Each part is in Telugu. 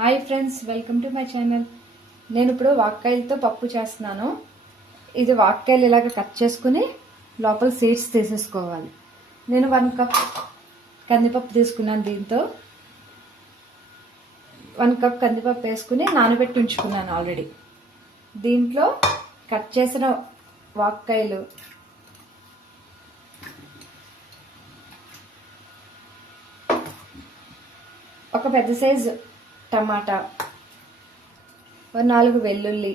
Hi friends, welcome to my channel. నేను ఇప్పుడు వాక్కాయలతో పప్పు చేస్తున్నాను. ఇది వాక్కాయలు ఇలాగ కట్ చేసుకుని లోపల సీడ్స్ తీసేసుకోవాలి. నేను 1 కప్ కందిపప్పు తీసుకున్నాను. దీంతో 1 కప్ కందిపప్పు వేసుకుని నానబెట్టి ఉంచుకున్నాను ఆల్రెడీ. దీంట్లో కట్ చేసిన వాక్కాయలు, ఒక పెద్ద సైజు టమాటా, 4 వెల్లుల్లి,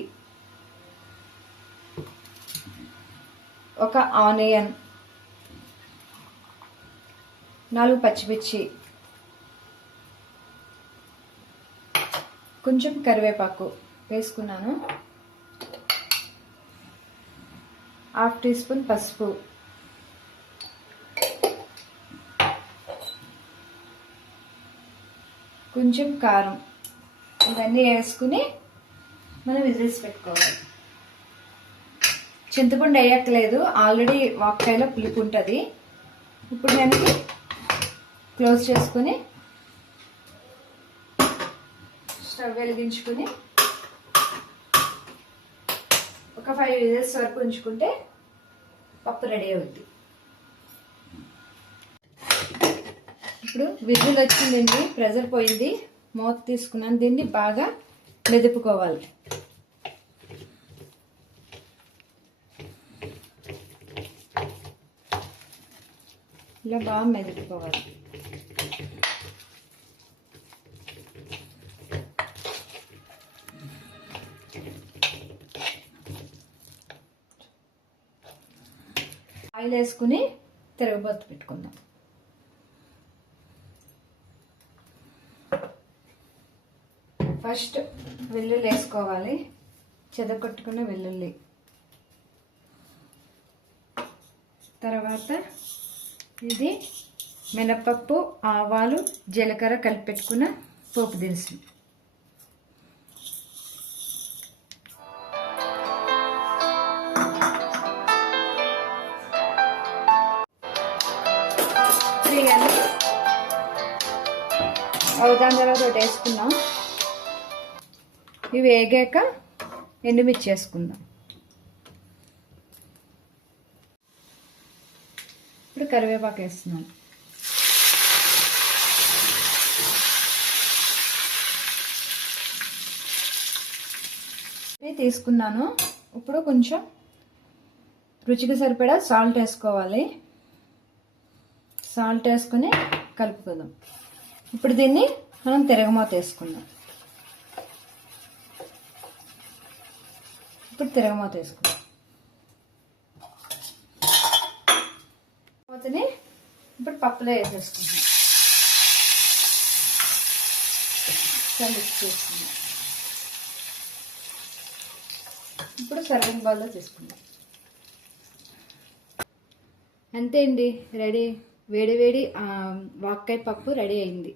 ఒక ఆనియన్, 4 పచ్చిమిర్చి, కొంచెం కరివేపాకు వేసుకున్నాను. 1/2 టీ స్పూన్ పసుపు, కొంచెం కారం, ఇవన్నీ వేసుకుని మనం విజిల్స్ పెట్టుకోవాలి. చింతపండు వేయట్లేదు, ఆల్రెడీ వాక్కాయలో పులుపు ఉంటుంది. ఇప్పుడు నేను క్లోజ్ చేసుకుని స్టవ్ వెలిగించుకుని ఒక 5 విజిల్స్ వరకు ఉంచుకుంటే పప్పు రెడీ అవుద్ది. ఇప్పుడు విజిల్ వచ్చిందండి, ప్రెజర్ పోయింది, మూత తీసుకున్నాను. దీన్ని బాగా మెదుపుకోవాలి. ఇలా బాగా మెదుపుకోవాలి. ఆయిల్ వేసుకుని తిరగబోతు పెట్టుకుందాం. ఫస్ట్ వెల్లుల్లి వేసుకోవాలి, చెదకొట్టుకున్న వెల్లుల్లి. తర్వాత ఇది మినపప్పు, ఆవాలు, జీలకర్ర కలిపి పెట్టుకున్న పోపు దినుసులు. దాని తర్వాత ఒకటి వేసుకున్నాం. ఇవి వేగాక ఎండుమిర్చి వేసుకుందాం. ఇప్పుడు కరివేపాకు వేస్తున్నాను. తీసుకున్నాను. ఇప్పుడు కొంచెం రుచికి సరిపడా సాల్ట్ వేసుకోవాలి. సాల్ట్ వేసుకుని కలుపుకుందాం. ఇప్పుడు దీన్ని మనం తిరగమాత వేసుకుందాం. ఇప్పుడు తిరగమాత వేసుకుందాం. మూతని ఇప్పుడు పప్పులో వేసేసుకుందాం. మిక్స్ చేసుకుందాం. ఇప్పుడు సర్వింగ్ బౌల్లో తీసుకుందాం. అంతే అండి, రెడీ. వేడి వేడి వాక్కాయ పప్పు రెడీ అయింది.